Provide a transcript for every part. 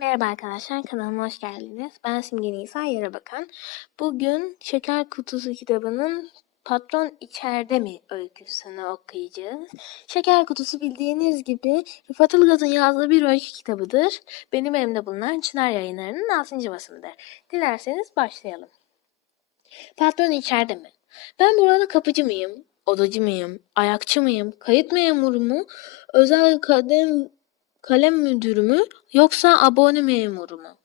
Merhaba arkadaşlar, kanalıma hoş geldiniz. Ben Simge Nisa Yarabakan. Bugün Şeker Kutusu kitabının Patron İçeride mi öyküsünü okuyacağız. Şeker Kutusu bildiğiniz gibi Rıfat Ilgaz'ın yazdığı bir öykü kitabıdır. Benim elimde bulunan Çınar Yayınları'nın 6. basımıdır. Dilerseniz başlayalım. Patron içeride mi? Ben burada kapıcı mıyım? Odacı mıyım? Ayakçı mıyım? Kayıt memuru mu? Özel kadem kalem müdürü mü yoksa abone memuru mu?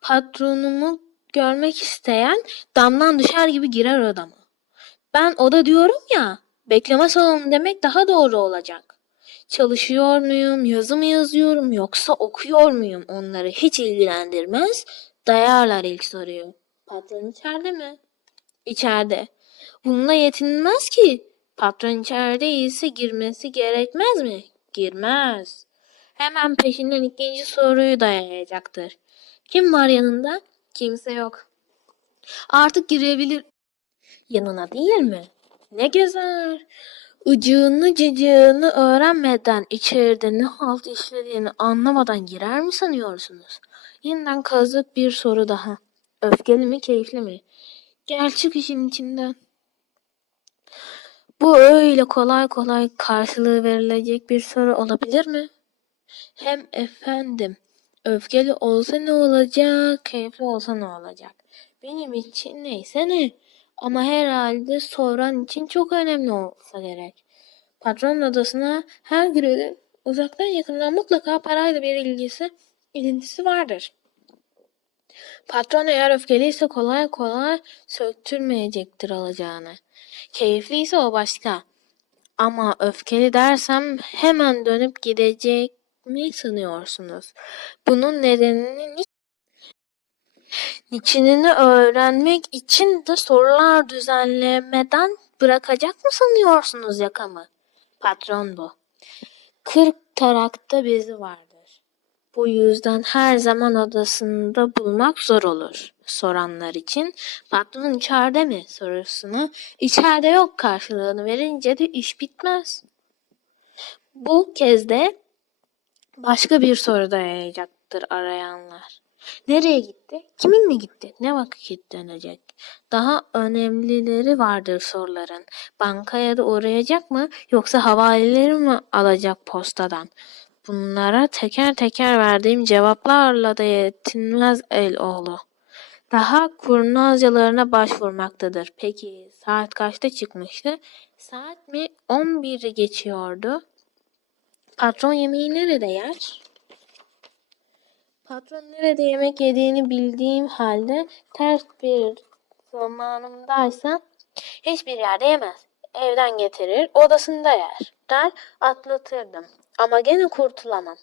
Patronumu görmek isteyen damdan düşer gibi girer odama. Ben oda diyorum ya, bekleme salonu demek daha doğru olacak. Çalışıyor muyum, yazı mı yazıyorum yoksa okuyor muyum onları hiç ilgilendirmez. Dayarlar ilk soruyu. Patron içeride mi? İçeride. Bununla yetinilmez ki. Patron içeride ise girmesi gerekmez mi? Girmez. Hemen peşinden ikinci soruyu dayayacaktır. Kim var yanında? Kimse yok. Artık girebilir. Yanına değil mi? Ne gezer? Icığını cicığını öğrenmeden içeride ne halt işlediğini anlamadan girer mi sanıyorsunuz? Yeniden kazık bir soru daha. Öfkeli mi keyifli mi? Gel çık işin içinden. Bu öyle kolay kolay karşılığı verilecek bir soru olabilir mi? Hem efendim, öfkeli olsa ne olacak, keyifli olsa ne olacak? Benim için neyse ne. Ama herhalde soran için çok önemli olsa gerek. Patronun odasına her girenin uzaktan yakından mutlaka parayla bir ilgisi, ilintisi vardır. Patron eğer öfkeliyse kolay kolay söktürmeyecektir alacağını. Keyifliyse o başka. Ama öfkeli dersem hemen dönüp gidecek mi sanıyorsunuz? Bunun nedenini ni- niçinini öğrenmek için de sorular düzenlemeden bırakacak mı sanıyorsunuz yakamı? Patron bu. Kırk tarakta bezi vardır. Bu yüzden her zaman odasında bulmak zor olur. Soranlar için patron içeride mi sorusuna içeride yok karşılığını verince de iş bitmez. Bu kez de başka bir soru dayayacaktır arayanlar. Nereye gitti? Kiminle gitti? Ne vakit dönecek? Daha önemlileri vardır soruların. Bankaya da uğrayacak mı yoksa havaleleri mi alacak postadan? Bunlara teker teker verdiğim cevaplarla da yetinmez el oğlu. Daha kurnazyalarına başvurmaktadır. Peki saat kaçta çıkmıştı? Saat mi 11'i geçiyordu? Patron yemeği nerede yer? Patron nerede yemek yediğini bildiğim halde ters bir zamanımdaysa hiçbir yerde yemez. Evden getirir, odasında yer. Der atlatırdım. Ama gene kurtulamam.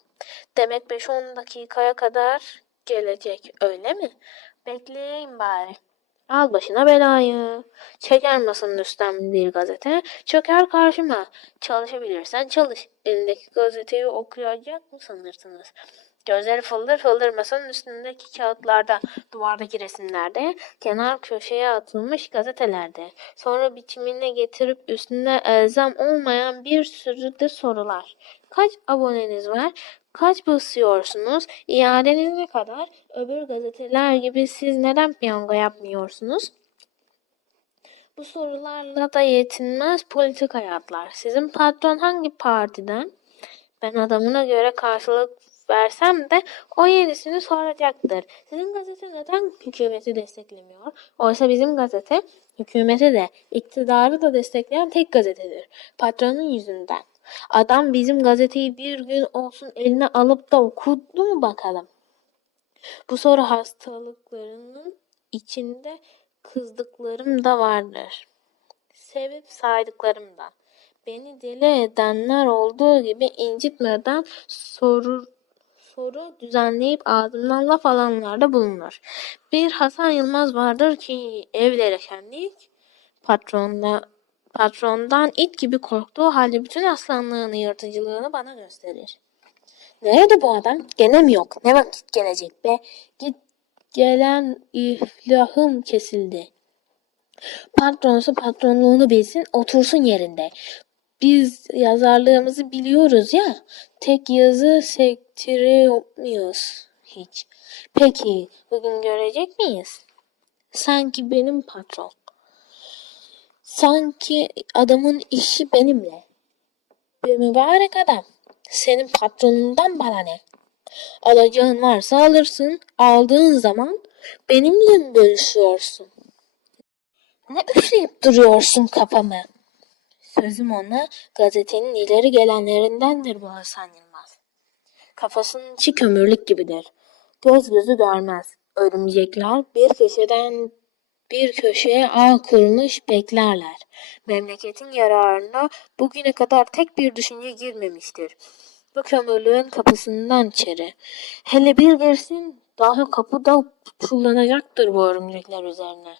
Demek 5-10 dakikaya kadar gelecek öyle mi? Bekleyeyim bari. Al başına belayı. Çeker masanın üstten bir gazete. Çöker karşıma. Çalışabilirsen çalış. Elindeki gazeteyi okuyacak mı sanırsınız? Gözleri fıldır fıldır masanın üstündeki kağıtlarda, duvardaki resimlerde, kenar köşeye atılmış gazetelerde. Sonra biçimine getirip üstünde elzem olmayan bir sürü de sorular. Kaç aboneniz var? Kaç basıyorsunuz? İadeniz ne kadar? Öbür gazeteler gibi siz neden piyango yapmıyorsunuz? Bu sorularla da yetinmez politik hayatlar. Sizin patron hangi partiden? Ben adamına göre karşılık versem de o yenisini soracaktır. Sizin gazete neden hükümeti desteklemiyor? Oysa bizim gazete hükümeti de iktidarı da destekleyen tek gazetedir. Patronun yüzünden. Adam bizim gazeteyi bir gün olsun eline alıp da okudu mu bakalım? Bu soru hastalıklarının içinde kızdıklarım da vardır. Sevip saydıklarım da. Beni deli edenler olduğu gibi incitmeden soru, soru düzenleyip ağzımdan laf alanlarda bulunur. Bir Hasan Yılmaz vardır ki evlere şenlik, patronla, patrondan it gibi korktuğu halde bütün aslanlığını, yırtıcılığını bana gösterir. Nerede bu adam? Gene mi yok? Ne vakit gelecek be? Git gelen iflahım kesildi. Patronsu patronluğunu bilsin, otursun yerinde. Biz yazarlığımızı biliyoruz ya, tek yazı sektiriyoruz. hiç. Peki bugün görecek miyiz? Sanki benim patron. Sanki adamın işi benimle. Bir mübarek adam. Senin patronundan bana ne? Alacağın varsa alırsın. Aldığın zaman benimle mi bölüşüyorsun? Ne üfleyip duruyorsun kafamı? Sözüm ona gazetenin ileri gelenlerindendir bu Hasan Yılmaz. Kafasının içi kömürlük gibidir. Göz gözü görmez. Örümcekler bir köşeden bir köşeye ağ kurmuş beklerler. Memleketin yararına bugüne kadar tek bir düşünce girmemiştir. Bu kömürlüğün kapısından içeri. Hele bir girsin daha kapıda kullanacaktır bu örümcekler üzerine.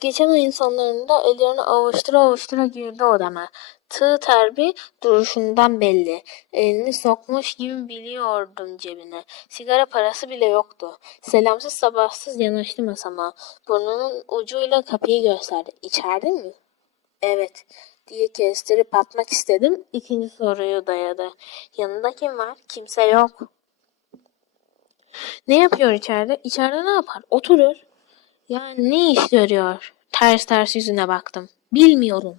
Geçen ayın sonlarında ellerini avuştura avuştura girdi odama. Tığ terbi duruşundan belli. Elini sokmuş gibi biliyordum cebine. Sigara parası bile yoktu. Selamsız sabahsız yanaştı masama. Burnunun ucuyla kapıyı gösterdi. İçeride mi? Evet diye kestirip atmak istedim. İkinci soruyu dayadı. Yanında kim var? Kimse yok. Ne yapıyor içeride? İçeride ne yapar? Oturur. Yani ne iş görüyor? Ters ters yüzüne baktım. Bilmiyorum.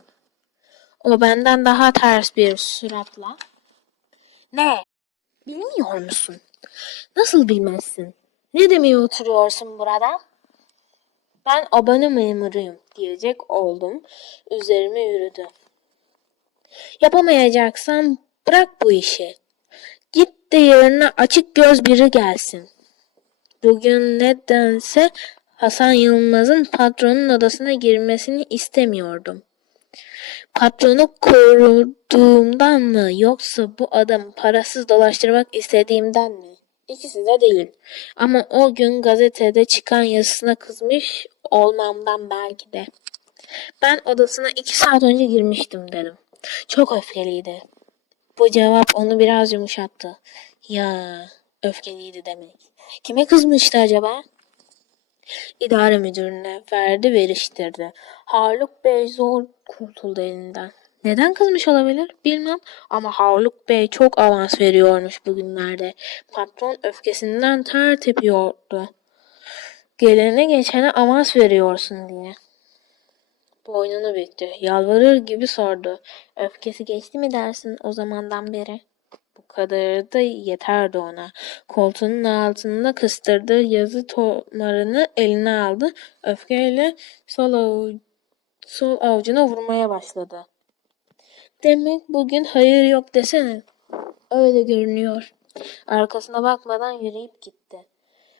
O benden daha ters bir suratla. Ne? Bilmiyor musun? Nasıl bilmezsin? Ne demeye oturuyorsun burada? Ben abone memuruyum diyecek oldum. Üzerime yürüdü. Yapamayacaksan bırak bu işi. Git de yerine açık göz biri gelsin. Bugün nedense Hasan Yılmaz'ın patronun odasına girmesini istemiyordum. Patronu koruduğumdan mı yoksa bu adamı parasız dolaştırmak istediğimden mi? İkisi de değil. Ama o gün gazetede çıkan yazısına kızmış olmamdan belki de. Ben odasına iki saat önce girmiştim dedim. Çok öfkeliydi. Bu cevap onu biraz yumuşattı. Ya öfkeliydi demek. Kime kızmıştı acaba? İdare müdürüne verdi veriştirdi. Harluk Bey zor kurtuldu elinden. Neden kızmış olabilir bilmem ama Harluk Bey çok avans veriyormuş bugünlerde. Patron öfkesinden ter tepiyordu. Gelene geçene avans veriyorsun diye. Boynunu büktü. Yalvarır gibi sordu. Öfkesi geçti mi dersin o zamandan beri? Bu kadarı da yeterdi ona. Koltuğunun altında kıstırdığı yazı tomarını eline aldı. Öfkeyle sol, avu- sol avucuna vurmaya başladı. Demek bugün hayır yok desene. Öyle görünüyor. Arkasına bakmadan yürüyüp gitti.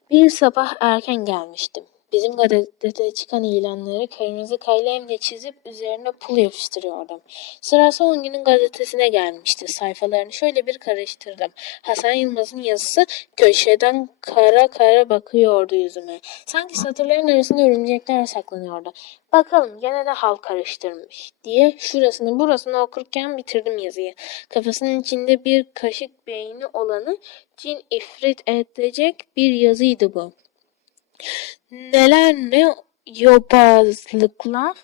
Bir sabah erken gelmiştim. Bizim gazetede çıkan ilanları kırmızı kalemle çizip üzerine pul yapıştırıyordum. Sıra son günün gazetesine gelmişti. Sayfalarını şöyle bir karıştırdım. Hasan Yılmaz'ın yazısı köşeden kara kara bakıyordu yüzüme. Sanki satırların arasında örümcekler saklanıyordu. Bakalım gene de hal karıştırmış diye şurasını burasını okurken bitirdim yazıyı. Kafasının içinde bir kaşık beyni olanı cin ifrit edecek bir yazıydı bu. Neler ne yobazlıklar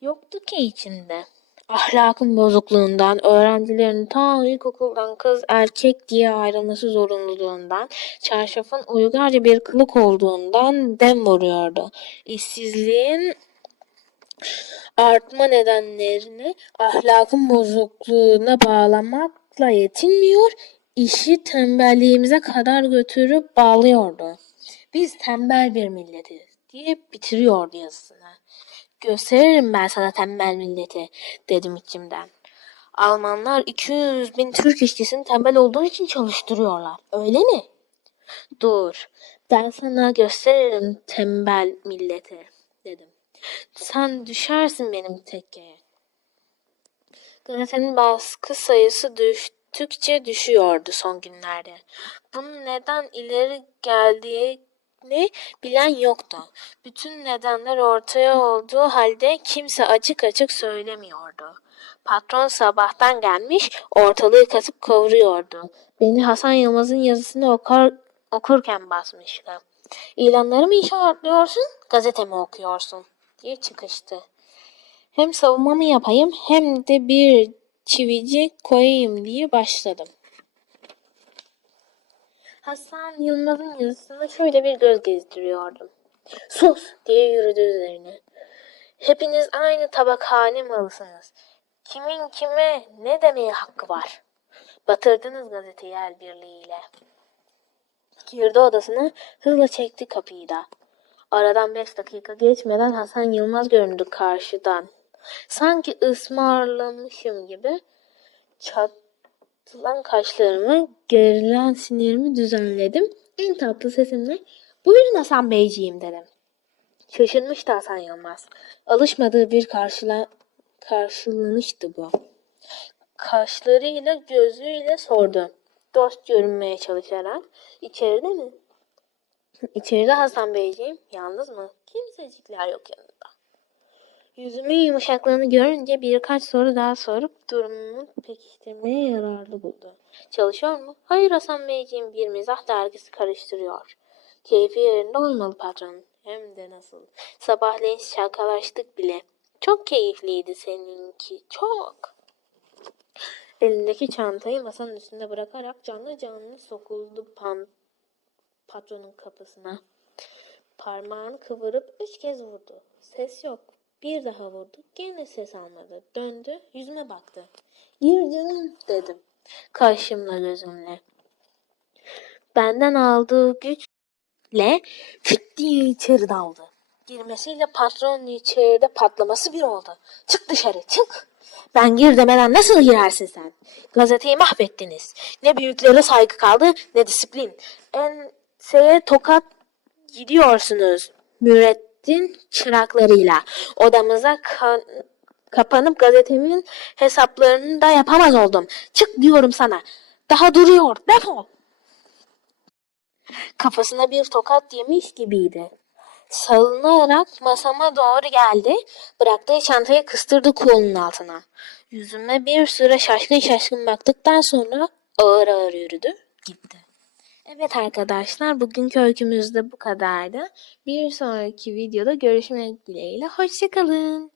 yoktu ki içinde. Ahlakın bozukluğundan, öğrencilerin ta ilkokuldan kız erkek diye ayrılması zorunluluğundan, çarşafın uygarca bir kılık olduğundan dem vuruyordu. İşsizliğin artma nedenlerini ahlakın bozukluğuna bağlamakla yetinmiyor, işi tembelliğimize kadar götürüp bağlıyordu. Biz tembel bir milletiz diye bitiriyordu yazısını. Gösteririm ben sana tembel milleti dedim içimden. Almanlar 200 bin Türk işçisini tembel olduğu için çalıştırıyorlar. Öyle mi? Dur. Ben sana gösteririm tembel milleti dedim. Sen düşersin benim tekkeye. Gazetenin baskı sayısı düştükçe düşüyordu son günlerde. Bunun neden ileri geldiğini bilen yoktu. Bütün nedenler ortaya olduğu halde kimse açık açık söylemiyordu. Patron sabahtan gelmiş ortalığı kasıp kavuruyordu. Beni Hasan Yılmaz'ın yazısını okur, okurken basmıştı. İlanları mı işaretliyorsun, gazete mi okuyorsun diye çıkıştı. Hem savunmamı yapayım hem de bir çivici koyayım diye başladım. Hasan Yılmaz'ın yazısına şöyle bir göz gezdiriyordum. Sus diye yürüdü üzerine. Hepiniz aynı tabakhane malısınız. Kimin kime ne demeye hakkı var? Batırdınız gazeteyi el birliğiyle. Girdi odasına hızla çekti kapıyı da. Aradan beş dakika geçmeden Hasan Yılmaz göründü karşıdan. Sanki ısmarlamışım gibi çatılan kaşlarımı, gerilen sinirimi düzenledim. En tatlı sesimle buyurun Hasan Beyciğim dedim. Şaşırmıştı Hasan Yılmaz. Alışmadığı bir karşıla karşılanıştı bu. Kaşlarıyla gözüyle sordu. Dost görünmeye çalışarak. İçeride mi? İçeride Hasan Beyciğim. Yalnız mı? Kimsecikler yok yanında. Yüzümün yumuşaklığını görünce birkaç soru daha sorup durumumu pekiştirmeye yararlı buldu. Çalışıyor mu? Hayır Hasan Beyciğim bir mizah dergisi karıştırıyor. Keyfi yerinde olmalı patron. Hem de nasıl. Sabahleyin şakalaştık bile. Çok keyifliydi seninki. Çok. Elindeki çantayı masanın üstünde bırakarak canlı canlı sokuldu pan patronun kapısına. Parmağını kıvırıp üç kez vurdu. Ses yok. Bir daha vurdu. Gene ses almadı. Döndü. Yüzüme baktı. Gir canım dedim. Kaşımla gözümle. Benden aldığı güçle küt diye içeri daldı. Girmesiyle patronun içeride patlaması bir oldu. Çık dışarı çık. Ben gir demeden nasıl girersin sen? Gazeteyi mahvettiniz. Ne büyüklere saygı kaldı ne disiplin. Enseye tokat gidiyorsunuz. Mürettin çıraklarıyla. Odamıza ka- kapanıp gazetemin hesaplarını da yapamaz oldum. Çık diyorum sana. Daha duruyor. Defol. Kafasına bir tokat yemiş gibiydi. Salınarak masama doğru geldi. Bıraktığı çantayı kıstırdı kolunun altına. Yüzüme bir süre şaşkın şaşkın baktıktan sonra ağır ağır yürüdü. Gitti. Evet arkadaşlar bugünkü öykümüz de bu kadardı. Bir sonraki videoda görüşmek dileğiyle. Hoşçakalın.